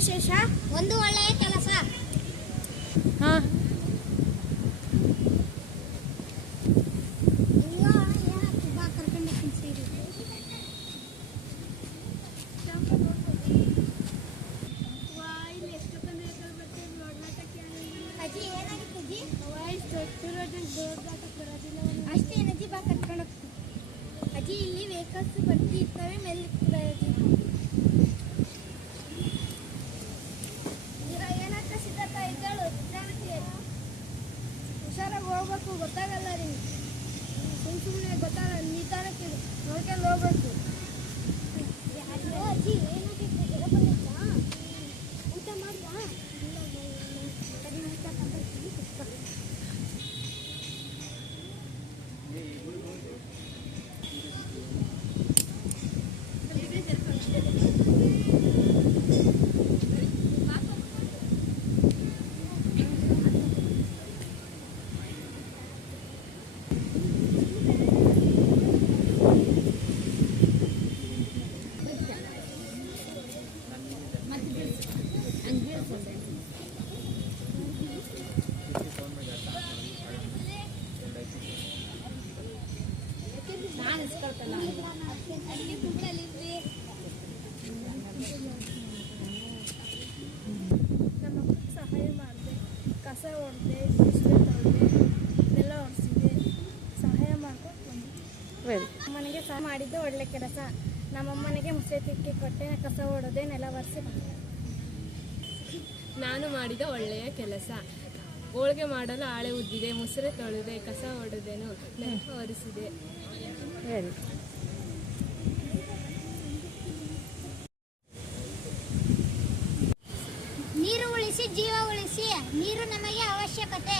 ವಿಶೇಷ? ಒಂದು ಒಳ್ಳೆಯ ಕೆಲಸ. ಅಜ್ಜಿ ಏನಾಗಿತ್ತು ಅಷ್ಟೇನಜ್ಜಿ ಬಾ ಕರ್ಕೊಂಡು ಅಜ್ಜಿ. ಇಲ್ಲಿ ವೆಹಿಕಲ್ಸ್ ಬರ್ತಿ ಇರ್ತವೆ, ಮೇಲೆ ಏನಕ್ಕ ಸಿದ್ಧಾರ್ಥ ಇದ್ದಾಳು ಹುಷಾರಾಗಿ ಹೋಗ್ಬೇಕು. ಗೊತ್ತಾಗಲ್ಲ ರೀ, ಸುಮ್ಮನೆ ಗೊತ್ತಾಗಲ್ಲ. ನಿಧಾನಕ್ಕೆ ನೋಡ್ಕೊಂಡು ಹೋಗ್ಬೇಕು. ಅಜ್ಜಿ ಏನಾಗಿತ್ತು? ಜ್ವರ ಬಂದಿತ್ತಾ? ಊಟ ಮಾಡ್ದಾ? ಊಟ ನಮ್ಮಕ್ಕಳಿಗೆ ಸಹಾಯ ಮಾಡಿದೆ, ಕಸ ಹೊಡೆದೆ, ಬಿಸಿಲು ತೊಳೆದೆ, ಇದೆಲ್ಲ ಒರೆಸಿದೆ, ಸಹಾಯ ಮಾಡ್ಕೊಂಡು ಅಮ್ಮನಿಗೆ ಸಹ ಮಾಡಿದ್ದು ಒಳ್ಳೆ ಕೆಲಸ. ನಮ್ಮಮ್ಮನಿಗೆ ಮುಸೆ ತಿಕ್ಕಿ ಕೊಟ್ಟೆ, ಕಸ ಹೊಡೆದೆ, ನೆಲ ಒರೆಸಿ ಬಂದೆ. ನಾನು ಮಾಡಿದ ಒಳ್ಳೆಯ ಕೆಲಸ. ಹೋಳಿಗೆ ಮಾಡಲು ಹಾಳೆ ಉದ್ದಿದೆ, ಮುಸುರೆ ತೊಳೆದೆ, ಕಸ ಹೊಡೆದೆನು, ನೆಲ ಒರೆಸಿದೆ. ನೀರು ಉಳಿಸಿ, ಜೀವ ಉಳಿಸಿ. ನೀರು ನಮಗೆ ಅವಶ್ಯಕತೆ.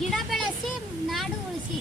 ಗಿಡ ಬೆಳೆಸಿ, ನಾಡು ಉಳಿಸಿ.